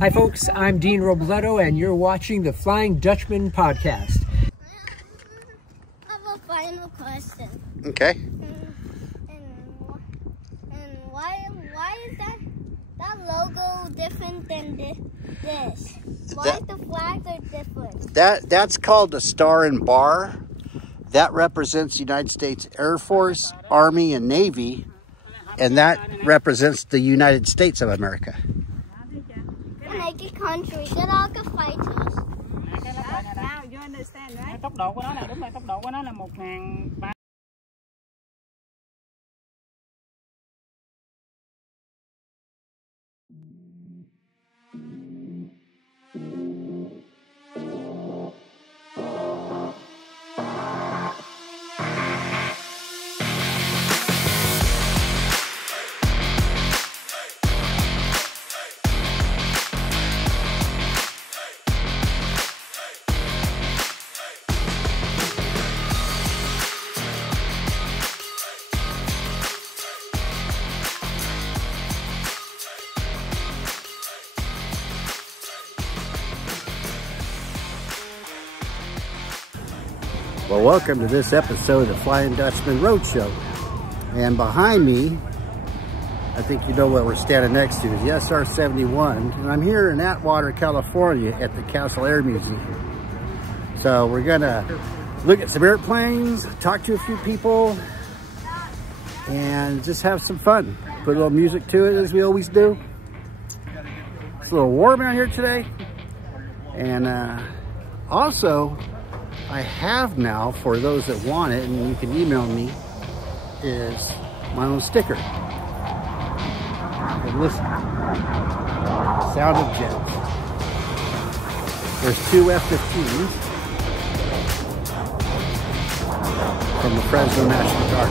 Hi folks, I'm Dean Robledo and you're watching the Flying Dutchman podcast. I have a final question. Okay. And why is that logo different than this? Why the flags are different? That's called a star and bar. That represents the United States Air Force, Army, and Navy. And that represents the United States of America. Like a country, they're like a fighters. Now you understand, right? Tốc độ của nó là đúng rồi, tốc độ của nó là 1.300. Well, welcome to this episode of Flying Dutchman Roadshow. And behind me, I think you know what we're standing next to, is the SR-71. And I'm here in Atwater, California at the Castle Air Museum. So we're gonna look at some airplanes, talk to a few people, and just have some fun. Put a little music to it as we always do. It's a little warm out here today. And also, I have now, for those that want it, and you can email me, is my own sticker. And listen, sound of jets. There's two F-15s from the Fresno National Guard.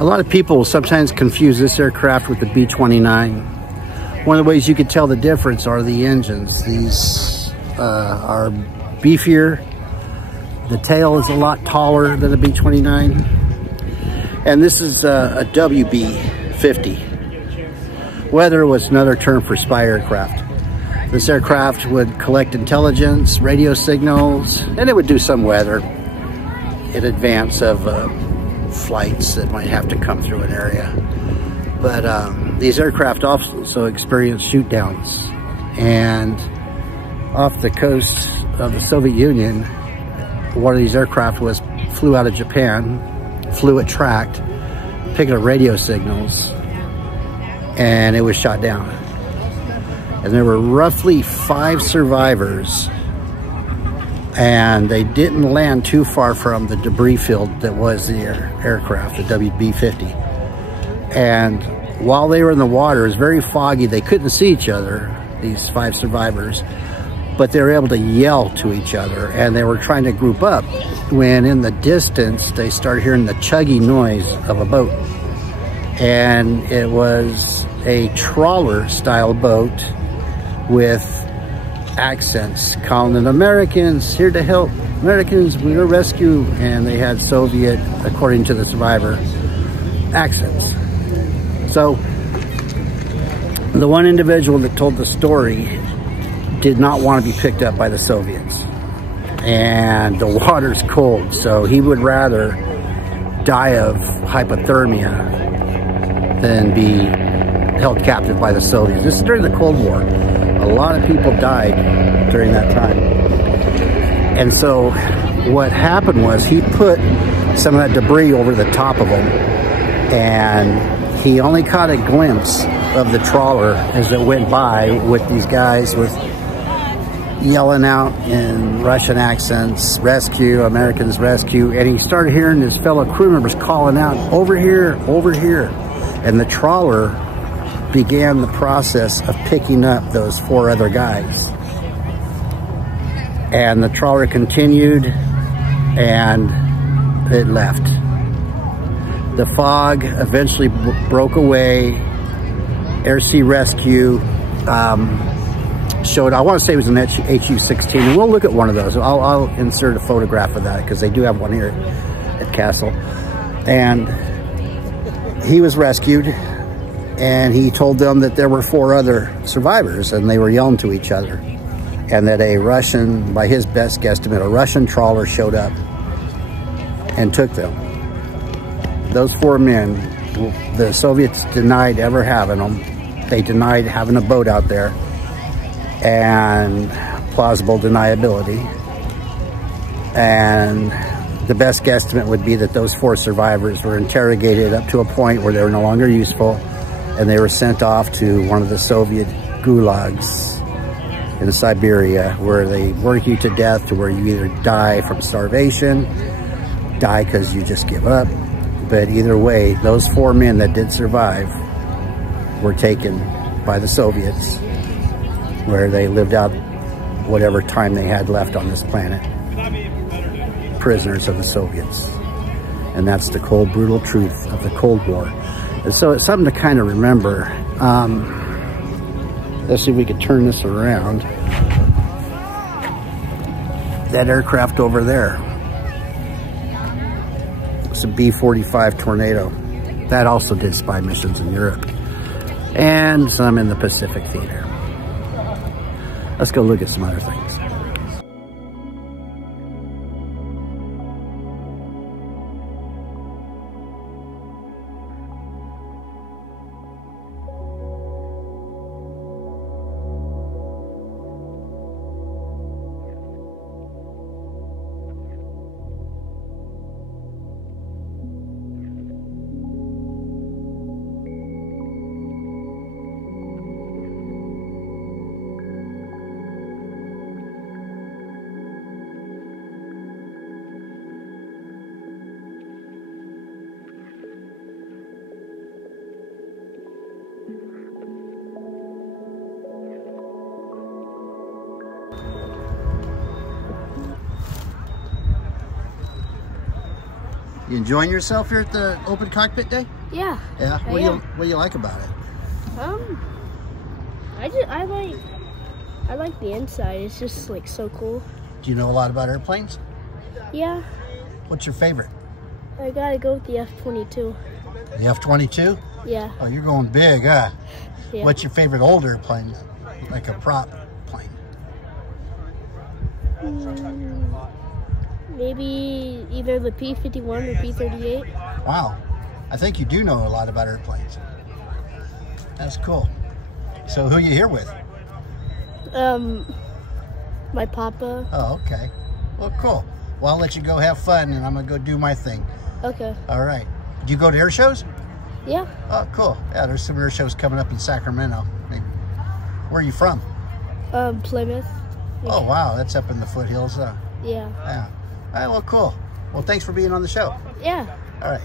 A lot of people sometimes confuse this aircraft with the B-29. One of the ways you could tell the difference are the engines. These are beefier. The tail is a lot taller than the B-29. And this is a WB-50. Weather was another term for spy aircraft. This aircraft would collect intelligence, radio signals, and it would do some weather in advance of flights that might have to come through an area. But these aircraft also experience shoot downs. And off the coast of the Soviet Union, one of these aircraft flew out of Japan, flew at tracked, picking up radio signals, and it was shot down. And there were roughly 5 survivors, and they didn't land too far from the debris field that was the aircraft, the WB-50. And while they were in the water, it was very foggy. They couldn't see each other, these 5 survivors, but they were able to yell to each other, and they were trying to group up when in the distance they started hearing the chuggy noise of a boat. And it was a trawler style boat with accents calling Americans here to help, Americans, we will rescue. And they had Soviet, according to the survivor, accents. So the one individual that told the story did not want to be picked up by the Soviets, and the water's cold, so he would rather die of hypothermia than be held captive by the Soviets. This is during the Cold War. A lot of people died during that time. And so what happened was he put some of that debris over the top of him, and he only caught a glimpse of the trawler as it went by with these guys with yelling out in Russian accents, rescue, Americans rescue. And he started hearing his fellow crew members calling out, over here, over here. And the trawler began the process of picking up those 4 other guys. And the trawler continued, and it left. The fog eventually broke away. Air Sea Rescue showed, I want to say it was an HU-16, and we'll look at one of those. I'll insert a photograph of that because they do have one here at Castle. And he was rescued, and he told them that there were 4 other survivors, and they were yelling to each other, and that a Russian, by his best guesstimate, a Russian trawler showed up and took them. Those 4 men, the Soviets denied ever having them. They denied having a boat out there, and plausible deniability. And the best guesstimate would be that those 4 survivors were interrogated up to a point where they were no longer useful, and they were sent off to one of the Soviet gulags in Siberia, where they work you to death, to where you either die from starvation, die because you just give up. But either way, those 4 men that did survive were taken by the Soviets, where they lived out whatever time they had left on this planet, prisoners of the Soviets. And that's the cold, brutal truth of the Cold War. And so it's something to kind of remember. Let's see if we could turn this around. That aircraft over there, it's a B-45 Tornado. That also did spy missions in Europe, and some in the Pacific Theater. Let's go look at some other things. You enjoying yourself here at the Open Cockpit Day? Yeah. Yeah. What do you like about it? I like the inside. It's just like so cool. Do you know a lot about airplanes? Yeah. What's your favorite? I gotta go with the F-22. The F-22? Yeah. Oh, you're going big, huh? Yeah. What's your favorite old airplane? Like a prop plane? Maybe either the P-51 or P-38. Wow. I think you do know a lot about airplanes. That's cool. So who are you here with? My papa. Oh, okay. Well, cool. Well, I'll let you go have fun, and I'm going to go do my thing. Okay. All right. Do you go to air shows? Yeah. Oh, cool. Yeah, there's some air shows coming up in Sacramento. Maybe. Where are you from? Plymouth. Oh, wow. That's up in the foothills. Yeah. Yeah. All right, well, cool. Well, thanks for being on the show. Yeah. All right.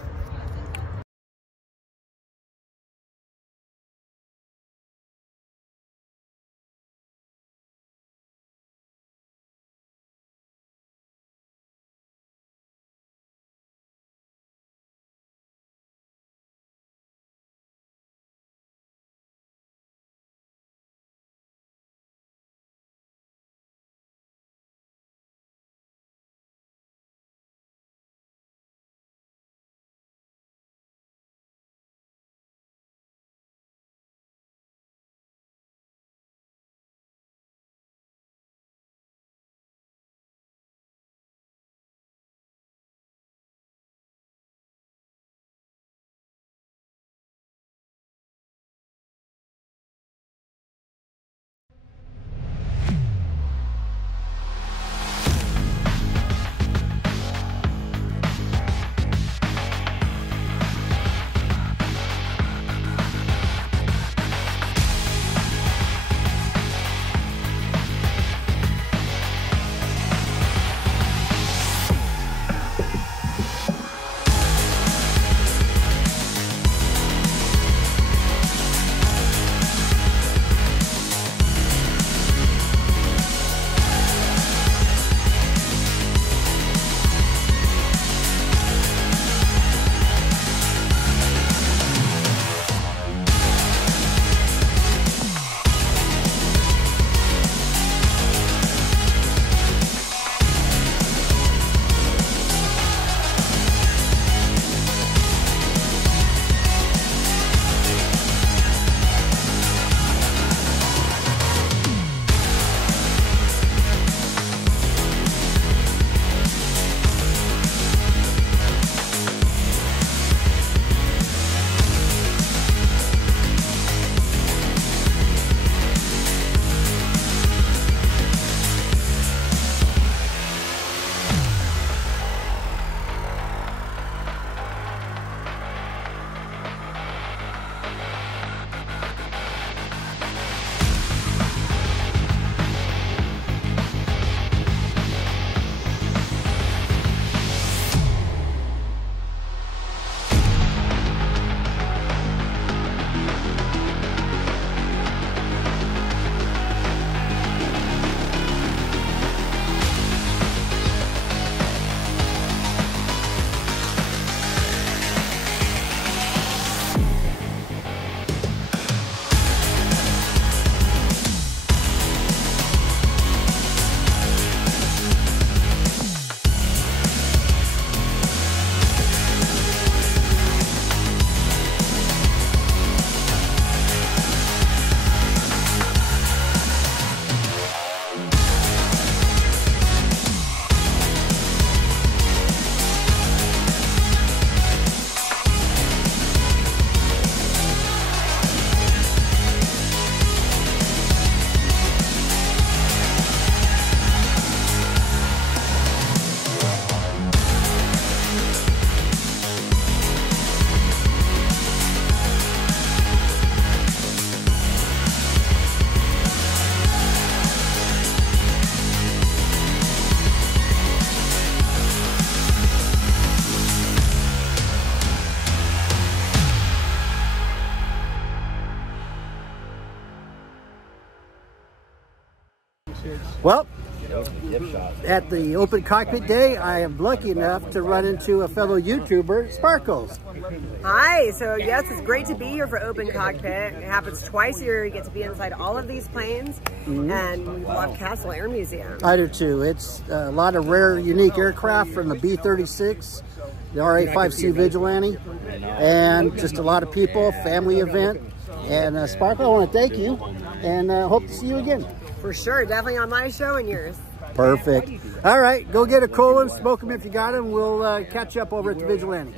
Well, at the Open Cockpit Day, I am lucky enough to run into a fellow YouTuber, Sparkles. Hi, so yes, it's great to be here for Open Cockpit. It happens twice a year. You get to be inside all of these planes, and we love Castle Air Museum. I do too. It's a lot of rare, unique aircraft from the B-36, the R-85C Vigilante, and just a lot of people, family event. And Sparkle, I want to thank you, and hope to see you again. For sure, definitely on my show and yours. Perfect. All right, go get a cold one, smoke them if you got them. We'll catch you up over at the Vigilante.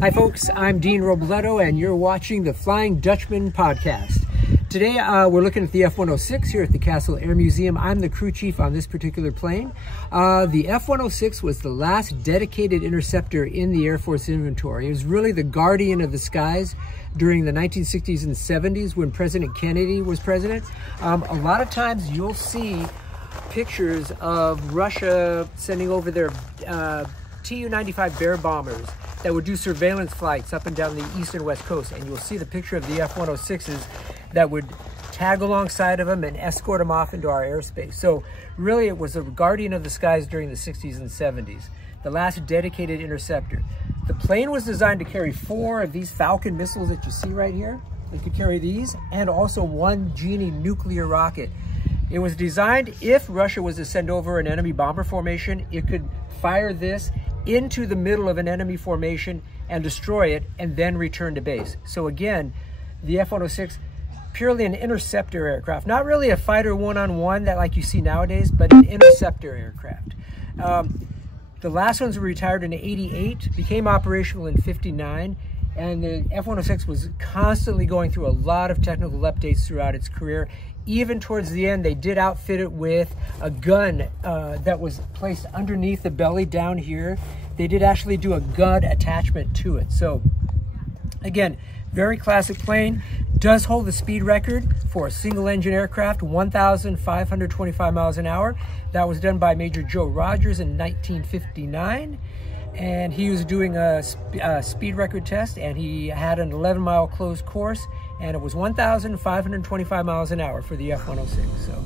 Hi folks, I'm Dean Robledo and you're watching the Flying Dutchman podcast. Today we're looking at the F-106 here at the Castle Air Museum. I'm the crew chief on this particular plane. The F-106 was the last dedicated interceptor in the Air Force inventory. It was really the guardian of the skies during the 1960s and 70s when President Kennedy was president. A lot of times you'll see pictures of Russia sending over their Tu-95 Bear bombers that would do surveillance flights up and down the east and west coast. And you'll see the picture of the F-106s that would tag alongside of them and escort them off into our airspace. So really it was a guardian of the skies during the 60s and 70s, the last dedicated interceptor. The plane was designed to carry 4 of these Falcon missiles that you see right here. It could carry these and also 1 Genie nuclear rocket. It was designed, if Russia was to send over an enemy bomber formation, it could fire this into the middle of an enemy formation and destroy it and then return to base. So again, the F-106, purely an interceptor aircraft, not really a fighter one-on-one that like you see nowadays, but an interceptor aircraft. The last ones were retired in '88, became operational in '59, and the F-106 was constantly going through a lot of technical updates throughout its career. Even towards the end, they did outfit it with a gun that was placed underneath the belly down here. They did actually do a gun attachment to it. So again, very classic plane. Does hold the speed record for a single engine aircraft, 1,525 miles an hour. That was done by Major Joe Rogers in 1959. And he was doing a speed record test, and he had an 11-mile closed course, and it was 1,525 miles an hour for the F-106. So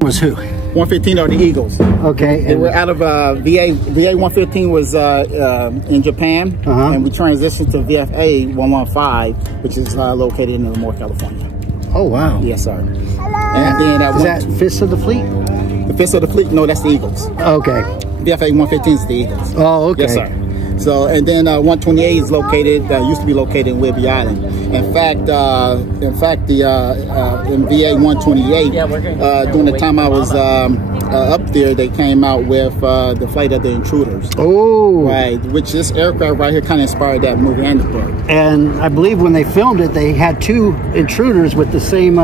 Was who? 115 are the Eagles. Okay. They were out of VA 115 was in Japan, and we transitioned to VFA 115, which is located in Lemoore, California. Oh, wow. Yes, sir. Hello. And then Is that Fist of the Fleet? the Fist of the Fleet? No, that's the Eagles. Okay. VFA 115 is the Eagles. Oh, okay. Yes, sir. So, and then 128 is located, used to be located in Whidbey Island. In fact, in VA 128, during the time I was up there, they came out with the Flight of the Intruders. Oh. Right, which this aircraft right here kind of inspired that movie and the book. And I believe when they filmed it, they had two intruders with the same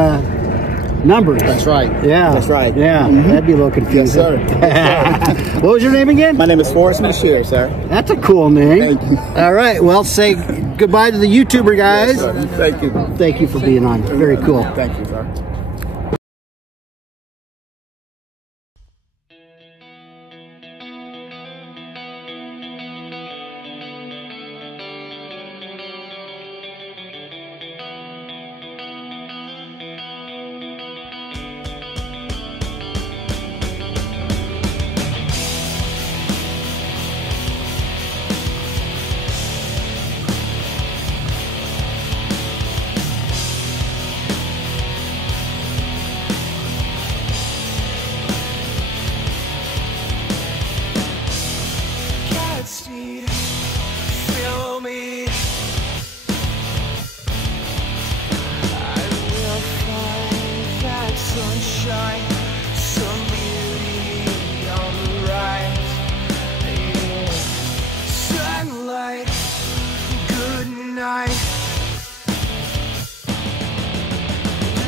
numbers. That's right. Yeah. That's right. Yeah, that'd be a little confusing. Yes, sir. Yes, sir. What was your name again? My name is Forrest Mashir, sir. That's a cool name. Thank you. All right, well, say goodbye to the YouTuber guys. Yes, sir. Thank you. Thank you for being on. Very cool. Thank you, sir. Sunshine, some beauty on the rise. Yeah. Sunlight, good night.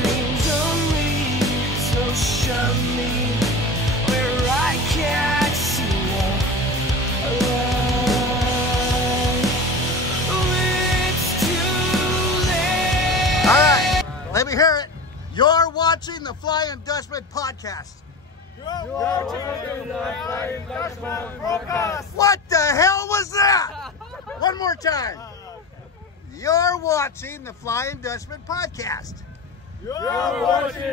Dreams of me, so show me where I can't see no light. It's too late. All right, let me hear it. You're watching the Flying Dutchman podcast. What the hell was that? One more time. You're watching the Flying Dutchman podcast. You're watching